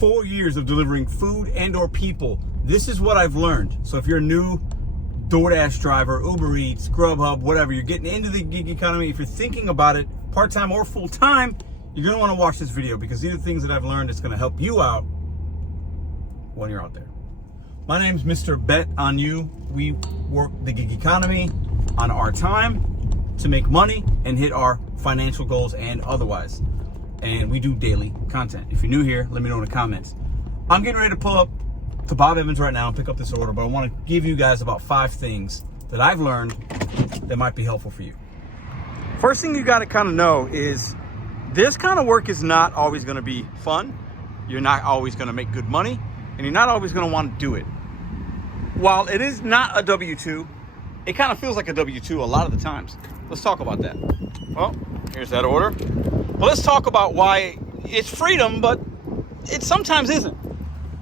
4 years of delivering food and or people, this is what I've learned. So if you're a new DoorDash driver, Uber Eats, Grubhub, whatever, you're getting into the gig economy, if you're thinking about it part-time or full-time, you're gonna wanna watch this video because these are things that I've learned that's gonna help you out when you're out there. My name's Mr.BetonYou. We work the gig economy on our time to make money and hit our financial goals and otherwise. And we do daily content. If you're new here, let me know in the comments. I'm getting ready to pull up to Bob Evans right now and pick up this order, but I want to give you guys about 5 things that I've learned that might be helpful for you. First thing you got to kind of know is this kind of work is not always going to be fun. You're not always going to make good money, and you're not always going to want to do it. While it is not a W-2, it kind of feels like a W-2 a lot of the times. Let's talk about that. Well, here's that order. Well, let's talk about why it's freedom, but it sometimes isn't.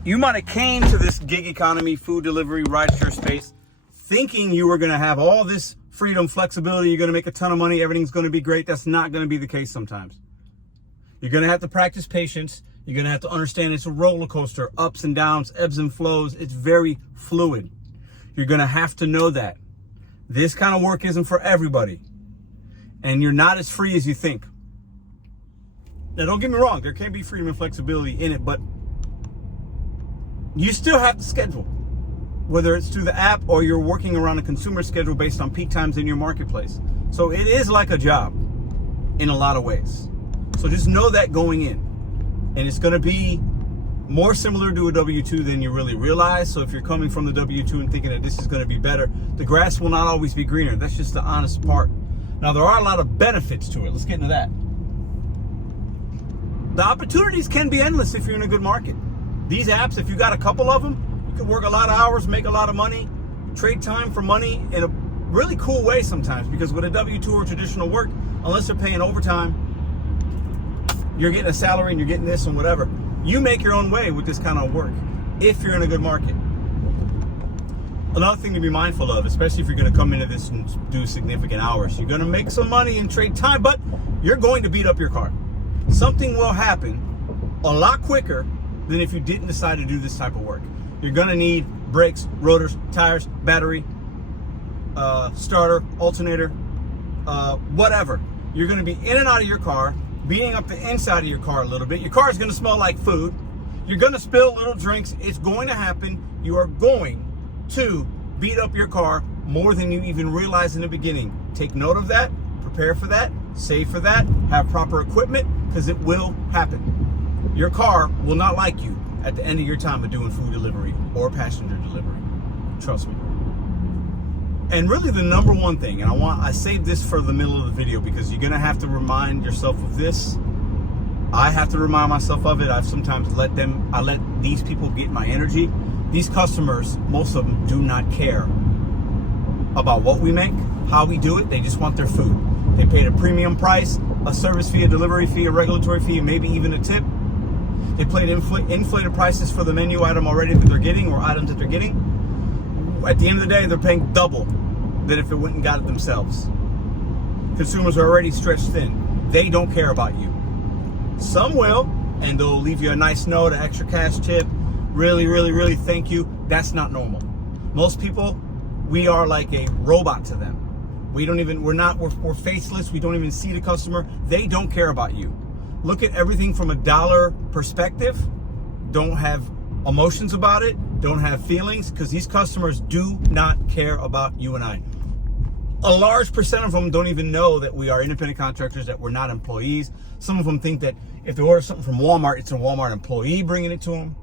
You might have came to this gig economy, food delivery, rideshare space, thinking you were going to have all this freedom, flexibility, you're going to make a ton of money, everything's going to be great. That's not going to be the case sometimes. You're going to have to practice patience. You're going to have to understand it's a roller coaster, ups and downs, ebbs and flows. It's very fluid. You're going to have to know that. This kind of work isn't for everybody. And you're not as free as you think. Now, don't get me wrong, there can be freedom and flexibility in it, but you still have to schedule, whether it's through the app or you're working around a consumer schedule based on peak times in your marketplace. So it is like a job in a lot of ways. So just know that going in. And it's going to be more similar to a W-2 than you really realize. So if you're coming from the W-2 and thinking that this is going to be better, the grass will not always be greener. That's just the honest part. Now, there are a lot of benefits to it. Let's get into that. The opportunities can be endless if you're in a good market. These apps, if you got a couple of them, you can work a lot of hours, make a lot of money, trade time for money in a really cool way sometimes, because with a W-2 or traditional work, unless they're paying overtime, you're getting a salary and you're getting this and whatever. You make your own way with this kind of work if you're in a good market. Another thing to be mindful of, especially if you're going to come into this and do significant hours, you're going to make some money and trade time, but you're going to beat up your car. Something will happen a lot quicker than if you didn't decide to do this type of work. You're going to need brakes, rotors, tires, battery, starter, alternator, whatever. You're going to be in and out of your car, beating up the inside of your car a little bit. Your car is going to smell like food. You're going to spill little drinks. It's going to happen. You are going to beat up your car more than you even realized in the beginning. Take note of that. Prepare for that. Save for that. Have proper equipment, because it will happen. Your car will not like you at the end of your time of doing food delivery or passenger delivery. Trust me. And really the number one thing, and I saved this for the middle of the video because you're going to have to remind yourself of this. I have to remind myself of it. I've sometimes let these people get my energy. These customers, most of them do not care about what we make, how we do it. They just want their food. They paid a premium price, a service fee, a delivery fee, a regulatory fee, and maybe even a tip. They paid inflated prices for the menu item already that they're getting, or items that they're getting. At the end of the day, they're paying double than if they went and got it themselves. Consumers are already stretched thin. They don't care about you. Some will, and they'll leave you a nice note, an extra cash tip. Really, really, really thank you. That's not normal. Most people, we are like a robot to them. We're faceless. We don't even see the customer. They don't care about you. Look at everything from a dollar perspective. Don't have emotions about it. Don't have feelings, because these customers do not care about you and I. A large percent of them don't even know that we are independent contractors, that we're not employees. Some of them think that if they order something from Walmart, it's a Walmart employee bringing it to them.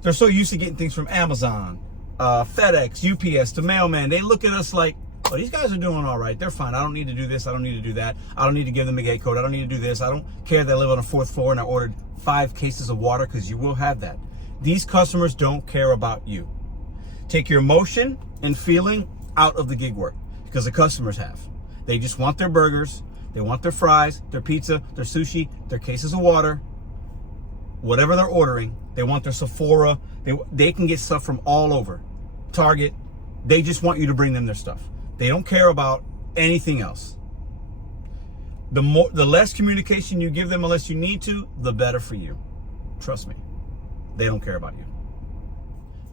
They're so used to getting things from Amazon, FedEx, UPS, the mailman. They look at us like, oh, these guys are doing all right. They're fine. I don't need to do this. I don't need to do that. I don't need to give them a gate code. I don't need to do this. I don't care they live on the 4th floor and I ordered 5 cases of water, because you will have that. These customers don't care about you. Take your emotion and feeling out of the gig work, because the customers have. They just want their burgers. They want their fries, their pizza, their sushi, their cases of water, whatever they're ordering. They want their Sephora. They can get stuff from all over. Target. They just want you to bring them their stuff. They don't care about anything else. The less communication you give them, unless you need to, the better for you. Trust me. They don't care about you.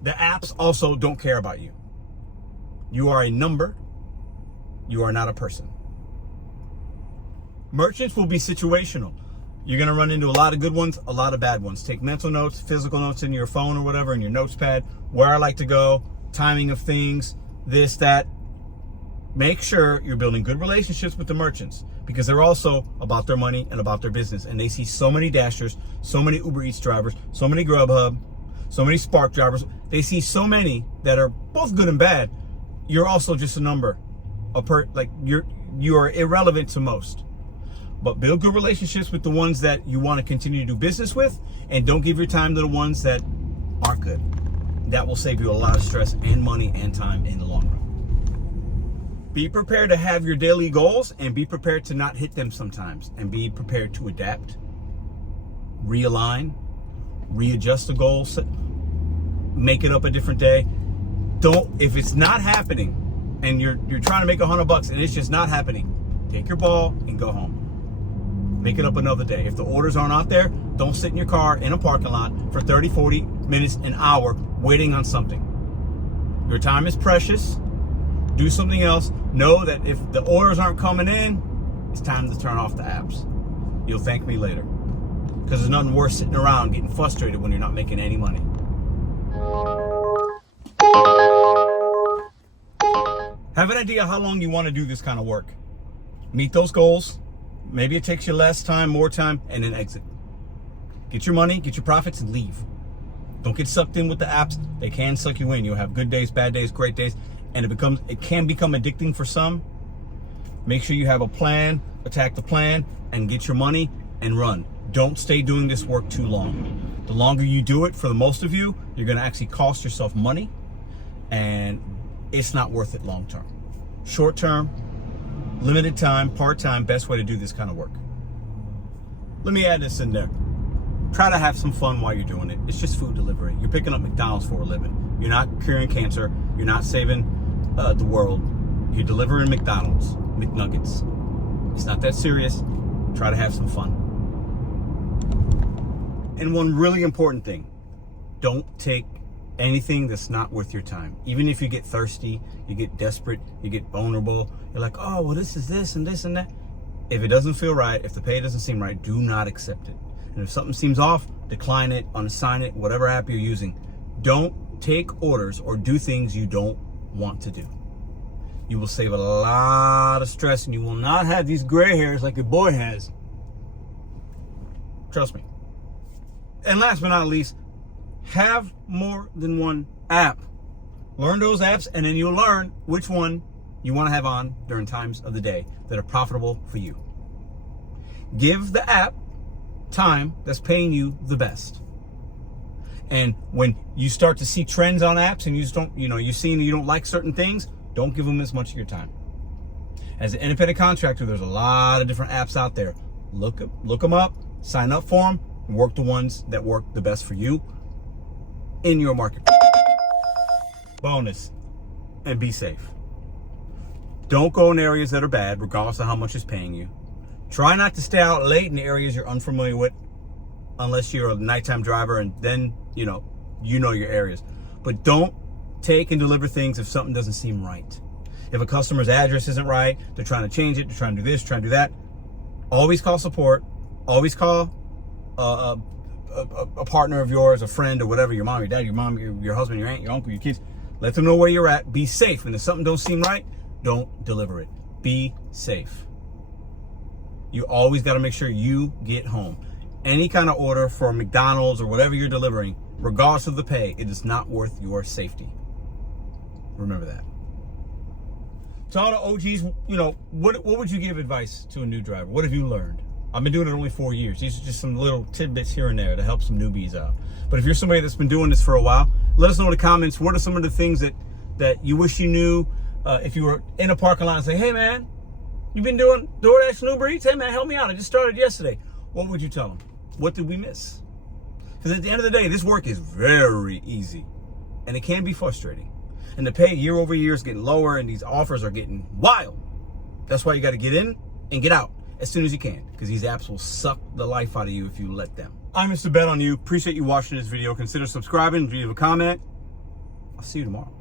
The apps also don't care about you. You are a number. You are not a person. Merchants will be situational. You're going to run into a lot of good ones, a lot of bad ones. Take mental notes, physical notes in your phone or whatever, in your notes pad, where I like to go, timing of things, this, that. Make sure you're building good relationships with the merchants, because they're also about their money and about their business. And they see so many Dashers, so many Uber Eats drivers, so many Grubhub, so many Spark drivers. They see so many that are both good and bad. You're also just a number. You are irrelevant to most. But build good relationships with the ones that you want to continue to do business with, and don't give your time to the ones that aren't good. That will save you a lot of stress and money and time in the long run. Be prepared to have your daily goals, and be prepared to not hit them sometimes, and be prepared to adapt, realign, readjust the goals, make it up a different day. If it's not happening and you're trying to make $100 and it's just not happening, take your ball and go home. Make it up another day. If the orders aren't out there, don't sit in your car in a parking lot for 30, 40 minutes, an hour waiting on something. Your time is precious. Do something else. Know that if the orders aren't coming in, it's time to turn off the apps. You'll thank me later. Because there's nothing worse sitting around getting frustrated when you're not making any money. Have an idea how long you want to do this kind of work. Meet those goals. Maybe it takes you less time, more time, and then exit. Get your money, get your profits, and leave. Don't get sucked in with the apps. They can suck you in. You'll have good days, bad days, great days, and it can become addicting for some. Make sure you have a plan, attack the plan, and get your money and run. Don't stay doing this work too long. The longer you do it, for the most of you, you're going to actually cost yourself money, and it's not worth it long term. Short term, limited time, part-time, best way to do this kind of work. Let me add this in there. Try to have some fun while you're doing it. It's just food delivery. You're picking up McDonald's for a living. You're not curing cancer. You're not saving the world. You're delivering McDonald's, McNuggets. It's not that serious. Try to have some fun. And one really important thing, don't take anything that's not worth your time. Even if you get thirsty, you get desperate, you get vulnerable, you're like, oh, well, this is this and this and that. If it doesn't feel right, if the pay doesn't seem right, do not accept it. And if something seems off, decline it, unassign it, whatever app you're using. Don't take orders or do things you don't want to do. You will save a lot of stress, and you will not have these gray hairs like your boy has. Trust me. And last but not least, have more than one app. Learn those apps, and then you'll learn which one you want to have on during times of the day that are profitable for you. Give the app time that's paying you the best. And when you start to see trends on apps and you're seeing you don't like certain things, don't give them as much of your time. As an independent contractor, there's a lot of different apps out there. Look them up, sign up for them, and work the ones that work the best for you in your market. Bonus, and be safe. Don't go in areas that are bad, regardless of how much it's paying you. Try not to stay out late in areas you're unfamiliar with, unless you're a nighttime driver, and then you know your areas. But don't take and deliver things if something doesn't seem right. If a customer's address isn't right, they're trying to change it, they're trying to do this, trying to do that, always call support. Always call a partner of yours, a friend, or whatever, your mom, your dad, your husband, your aunt, your uncle, your kids. Let them know where you're at. Be safe. And if something don't seem right, don't deliver it. Be safe. You always got to make sure you get home. Any kind of order for McDonald's or whatever you're delivering, regardless of the pay, it is not worth your safety. Remember that. To all the OGs, what would you give advice to a new driver? What have you learned? I've been doing it only 4 years. These are just some little tidbits here and there to help some newbies out. But if you're somebody that's been doing this for a while, let us know in the comments, what are some of the things that you wish you knew if you were in a parking lot and say, hey man, you've been doing DoorDash and Uber Eats? Hey man, help me out. I just started yesterday. What would you tell them? What did we miss? Because at the end of the day, this work is very easy and it can be frustrating. And the pay year over year is getting lower and these offers are getting wild. That's why you got to get in and get out as soon as you can, because these apps will suck the life out of you if you let them. I'm Mr. BetonYou. Appreciate you watching this video. Consider subscribing, leave a comment. I'll see you tomorrow.